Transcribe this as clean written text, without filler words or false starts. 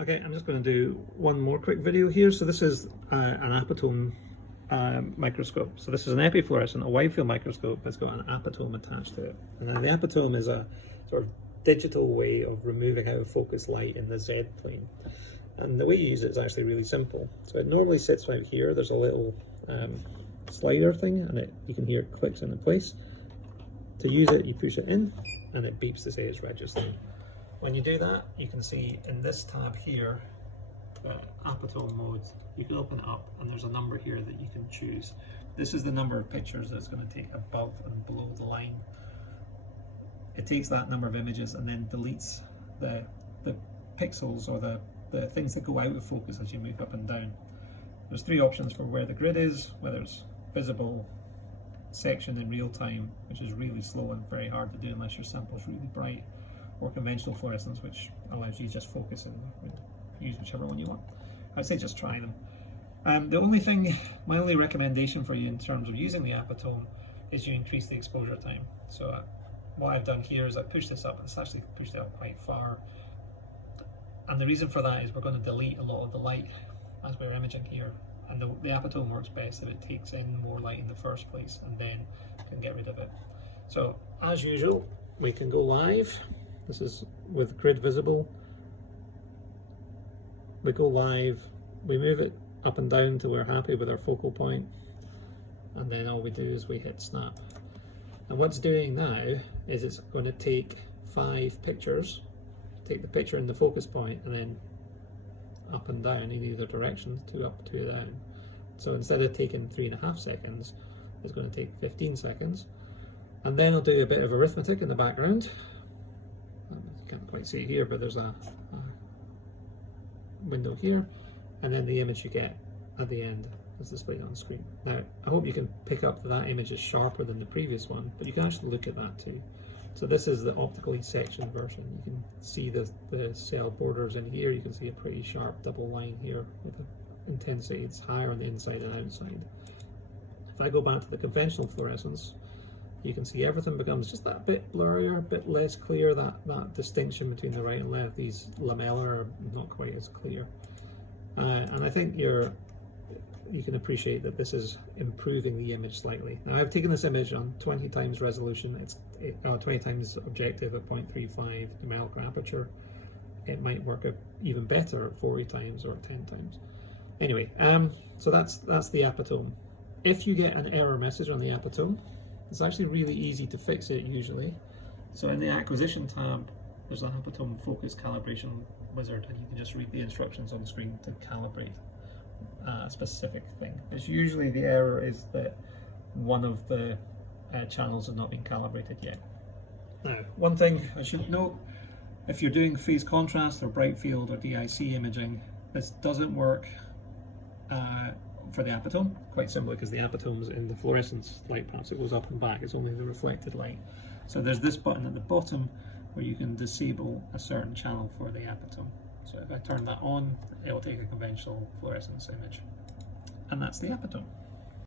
Okay, I'm just going to do one more quick video here. So this is an apotome microscope. So this is an epifluorescent, a wide field microscope that's got an apotome attached to it. And then the apotome is a sort of digital way of removing out of focus light in the Z plane. And the way you use it is actually really simple. So it normally sits right here. There's a little slider thing, and you can hear it clicks into place. To use it, you push it in, and it beeps to say it's registering. When you do that, you can see in this tab here, apotome mode, you can open it up and there's a number here that you can choose. This is the number of pictures that it's going to take above and below the line. It takes that number of images and then deletes the pixels or the things that go out of focus as you move up and down. There's three options for where the grid is, whether it's visible, section in real time, which is really slow and very hard to do unless your sample's really bright, or conventional fluorescence, which allows you to just focus and use whichever one you want. I'd say just try them. My only recommendation for you in terms of using the apotome is you increase the exposure time. So what I've done here is I pushed this up, and it's actually pushed it up quite far. And the reason for that is we're going to delete a lot of the light as we're imaging here. And the apotome works best if it takes in more light in the first place and then can get rid of it. So as usual, we can go live. This is with grid visible. We go live, we move it up and down till we're happy with our focal point, and then all we do is we hit snap. And what's doing now is it's going to take 5 pictures, take the picture in the focus point, and then up and down in either direction, 2 up, 2 down. So instead of taking 3.5 seconds, it's going to take 15 seconds. And then I'll do a bit of arithmetic in the background. You can't quite see it here, but there's a window here, and then the image you get at the end is displayed on the screen. Now, I hope you can pick up that image is sharper than the previous one, but you can actually look at that too. So this is the optically sectioned version. You can see the cell borders in here. You can see a pretty sharp double line here with the intensity. It's higher on the inside and outside. If I go back to the conventional fluorescence, you can see everything becomes just that bit blurrier, a bit less clear, that distinction between the right and left. These lamella are not quite as clear. And I think you can appreciate that this is improving the image slightly. Now I've taken this image on 20 times resolution, it's 20 times objective at 0.35 numerical aperture. It might work even better at 40 times or 10 times. Anyway, so that's the apotome. If you get an error message on the apotome, it's actually really easy to fix it usually. So in the acquisition tab, there's an apotome focus calibration wizard, and you can just read the instructions on the screen to calibrate a specific thing. It's usually the error is that one of the channels has not been calibrated yet. Now, one thing I should note, if you're doing phase contrast or bright field or DIC imaging, this doesn't work for the apotome, quite simply because the apotome is in the fluorescence light path, so it goes up and back, it's only the reflected light. So there's this button at the bottom where you can disable a certain channel for the apotome. So if I turn that on, it will take a conventional fluorescence image. And that's the apotome.